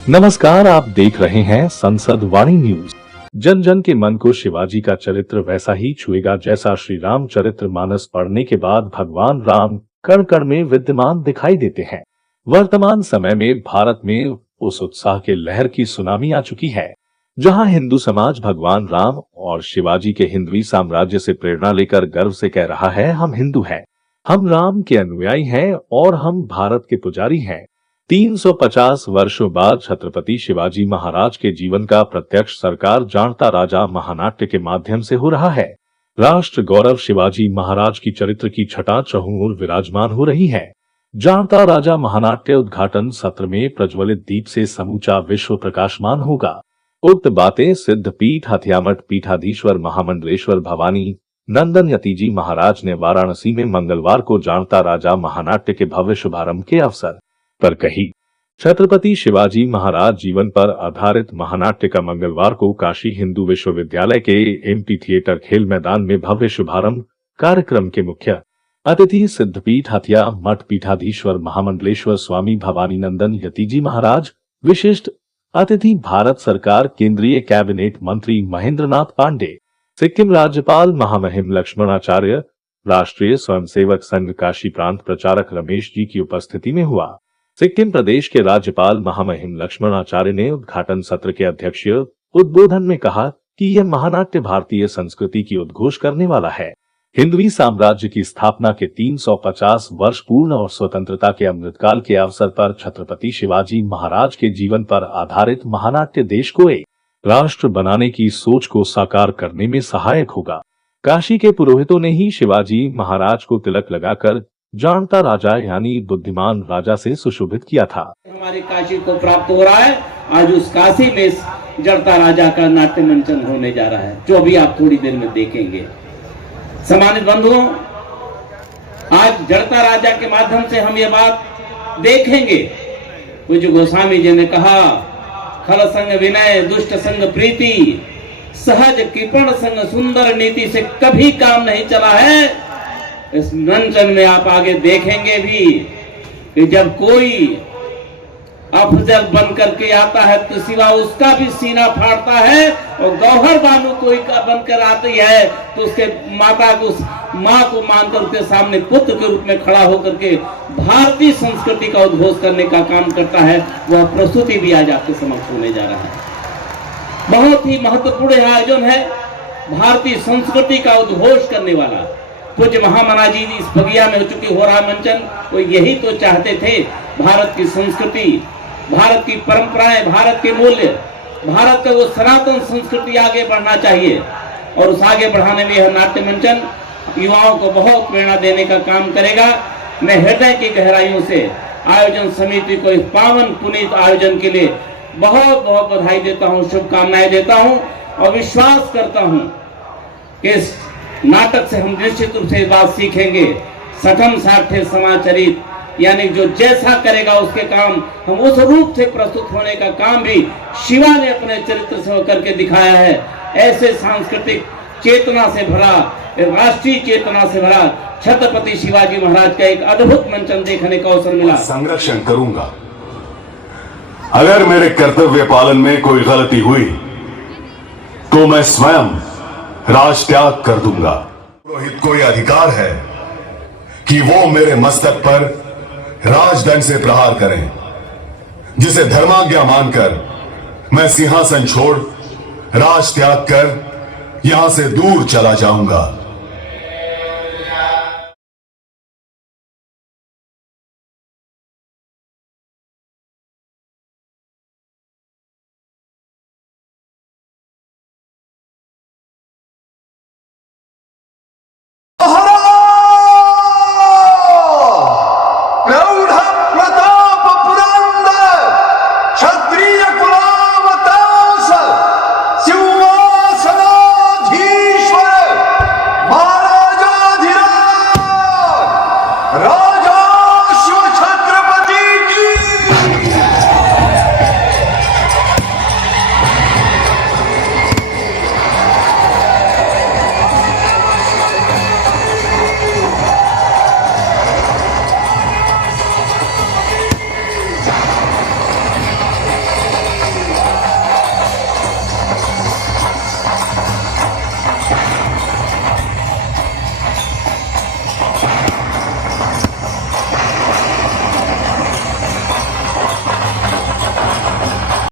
नमस्कार, आप देख रहे हैं संसद वाणी न्यूज। जन जन के मन को शिवाजी का चरित्र वैसा ही छुएगा जैसा श्री राम चरित्र मानस पढ़ने के बाद भगवान राम कण कण में विद्यमान दिखाई देते हैं। वर्तमान समय में भारत में उस उत्साह के लहर की सुनामी आ चुकी है, जहां हिंदू समाज भगवान राम और शिवाजी के हिंदवी साम्राज्य से प्रेरणा लेकर गर्व से कह रहा है, हम हिंदू हैं, हम राम के अनुयायी हैं और हम भारत के पुजारी हैं। 350 वर्षों बाद छत्रपति शिवाजी महाराज के जीवन का प्रत्यक्ष सरकार जानता राजा महानाट्य के माध्यम से हो रहा है। राष्ट्र गौरव शिवाजी महाराज की चरित्र की छटा चहुओर विराजमान हो रही है। जानता राजा महानाट्य उद्घाटन सत्र में प्रज्वलित दीप से समूचा विश्व प्रकाशमान होगा। उक्त बातें सिद्ध पीठ हथियामठ पीठाधीश्वर महामंडलेश्वर भवानी नंदन यतीजी महाराज ने वाराणसी में मंगलवार को जानता राजा महानाट्य के भव्य शुभारंभ के अवसर पर कही। छत्रपति शिवाजी महाराज जीवन पर आधारित महानाट्य का मंगलवार को काशी हिंदू विश्वविद्यालय के एमपी थिएटर खेल मैदान में भव्य शुभारंभ कार्यक्रम के मुख्य अतिथि सिद्धपीठ हथिया मठ पीठाधीश्वर महामंडलेश्वर स्वामी भवानी नंदन यतीजी महाराज, विशिष्ट अतिथि भारत सरकार केंद्रीय कैबिनेट मंत्री महेंद्रनाथ पांडे, सिक्किम राज्यपाल महामहिम लक्ष्मणाचार्य, राष्ट्रीय स्वयंसेवक संघ काशी प्रांत प्रचारक रमेश जी की उपस्थिति में हुआ। सिक्किम प्रदेश के राज्यपाल महामहिम लक्ष्मणाचार्य ने उद्घाटन सत्र के अध्यक्षीय उद्बोधन में कहा कि यह महानाट्य भारतीय संस्कृति की उद्घोष करने वाला है। हिंदवी साम्राज्य की स्थापना के 350 वर्ष पूर्ण और स्वतंत्रता के अमृतकाल के अवसर पर छत्रपति शिवाजी महाराज के जीवन पर आधारित महानाट्य देश को एक राष्ट्र बनाने की सोच को साकार करने में सहायक होगा। काशी के पुरोहितों ने ही शिवाजी महाराज को तिलक लगाकर जानता राजा यानी बुद्धिमान राजा से सुशोभित किया था। हमारे काशी को प्राप्त हो रहा है। आज उस काशी में जड़ता राजा का नाट्य मंचन होने जा रहा है, जो अभी आप थोड़ी देर में देखेंगे। सम्मानित बंधुओं, आज जड़ता राजा के माध्यम से हम ये बात देखेंगे। पूज्य गोस्वामी जी ने कहा, खल संग विनय दुष्ट संग प्रीति, सहज कृपण संग सुंदर नीति से कभी काम नहीं चला है। इस मंचन में आप आगे देखेंगे भी कि जब कोई अफजल बन करके आता है तो सिवा उसका भी सीना फाड़ता है, और गौहर बानू कोई का बनकर आती है तो उसके माता को, माँ को मानकर उसके सामने पुत्र के रूप में खड़ा होकर के भारतीय संस्कृति का उद्घोष करने का काम करता है। वह प्रस्तुति भी आज आपके समक्ष होने जा रहा है। बहुत ही महत्वपूर्ण आयोजन है, भारतीय संस्कृति का उद्घोष करने वाला। पूज्य महामना जी इस बगिया में हो चुकी हो रहा मंचन, वो यही तो चाहते थे। भारत की संस्कृति, भारत की परंपराएं, भारत के मूल्य, भारत का वो सनातन संस्कृति आगे बढ़ना चाहिए, और उस आगे बढ़ाने में यह नाट्य मंचन युवाओं को बहुत प्रेरणा देने का काम करेगा। मैं हृदय की गहराइयों से आयोजन समिति को इस पावन पुनीत आयोजन के लिए बहुत बहुत बधाई देता हूँ, शुभकामनाएं देता हूँ, और विश्वास करता हूँ कि इस नाटक से हम निश्चित रूप से बात सीखेंगे। सठम साठे समाचरित, यानी जो जैसा करेगा उसके काम, हम उस रूप से प्रस्तुत होने का काम भी शिवा ने अपने चरित्र से करके दिखाया है। ऐसे सांस्कृतिक चेतना से भरा, राष्ट्रीय चेतना से भरा छत्रपति शिवाजी महाराज का एक अद्भुत मंचन देखने का अवसर मिला। संरक्षण करूंगा। अगर मेरे कर्तव्य पालन में कोई गलती हुई तो मैं स्वयं राज त्याग कर दूंगा। पुरोहित को यह अधिकार है कि वो मेरे मस्तक पर राजदंड से प्रहार करें, जिसे धर्माज्ञा मानकर मैं सिंहासन छोड़ राज त्याग कर यहां से दूर चला जाऊंगा।